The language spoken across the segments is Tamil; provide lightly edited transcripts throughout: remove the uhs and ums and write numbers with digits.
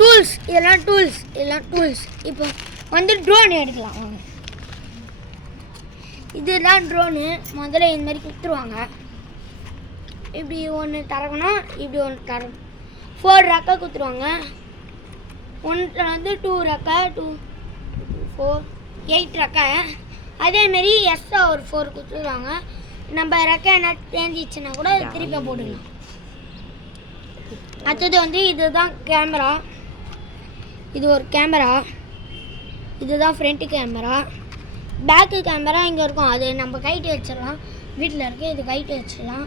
டூல்ஸ் இதெல்லாம் டூல்ஸ். இப்போ வந்து ட்ரோன் எடுக்கலாம் வாங்க. இதெல்லாம் ட்ரோனு. முதல்ல இந்த மாதிரி கொடுத்துருவாங்க. இப்படி ஒன்று தரக்கணும், இப்படி ஒன்று தரணும். 4 ரெக்கை கொடுத்துருவாங்க. ஒன்றில் வந்து 2 ரெக்கை, 2 4 8 ரெக்கை. அதேமாரி எக்ஸ்ட்ரா ஒரு 4 கொடுத்துருவாங்க. நம்ம ரெக்கை என்ன தேஞ்சிச்சுன்னா கூட திருப்பி போட்டுக்கலாம். அடுத்தது வந்து இதுதான் கேமரா. இது ஒரு கேமரா. இதுதான் ஃப்ரண்ட்டு கேமரா. பேக்கு கேமரா இங்கே இருக்கும். அது நம்ம கைட்டு வச்சிடலாம். வீட்டில் இருக்குது, இது கைட்டு வச்சிடலாம்.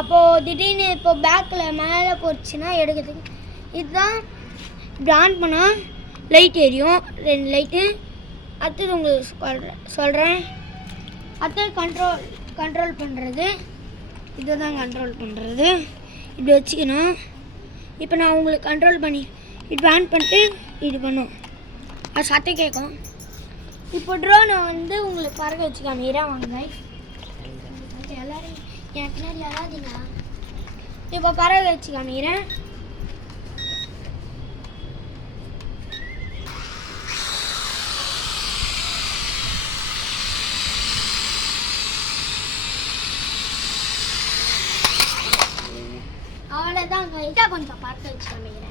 அப்போது திடீர்னு இப்போ பேக்கில் மேலே போச்சுன்னா எடுக்கிறதுக்கு இதுதான். இப்படி ஆன் பண்ணால் லைட் எரியும், 2 லைட்டு. அடுத்தது உங்களுக்கு சொல்கிறேன். அடுத்தது கண்ட்ரோல் பண்ணுறது. இதை தான் கண்ட்ரோல் பண்ணுறது. இப்படி வச்சுக்கணும். இப்போ நான் உங்களுக்கு கண்ட்ரோல் பண்ணி இப்படி ஆன் பண்ணிட்டு இது பண்ணும், அது சத்தம் கேட்கும். இப்போ ட்ரோனை வந்து உங்களுக்கு பறக்க வச்சு காமிக்கிறேன் வாங்க. எல்லோரும் என் பின்னாடி யாராதுங்க. இப்போ பறக்க வச்சு காமிக்கிறேன். அவ்வளோதான் கொஞ்சம் பறக்க வச்சு காமிக்கிறேன்.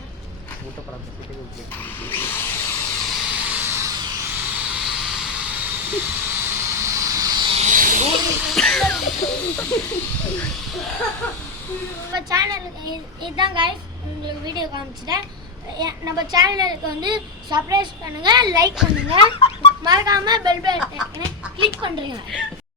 நம்ம சேனலுக்கு இதுதான் கைஸ், உங்களுக்கு வீடியோ காமிச்சிட்டேன். நம்ம சேனலுக்கு வந்து சப்ஸ்கிரைப் பண்ணுங்கள், லைக் பண்ணுங்கள், மறக்காமல் பெல் பட்டனை கிளிக் பண்ணுறீங்க.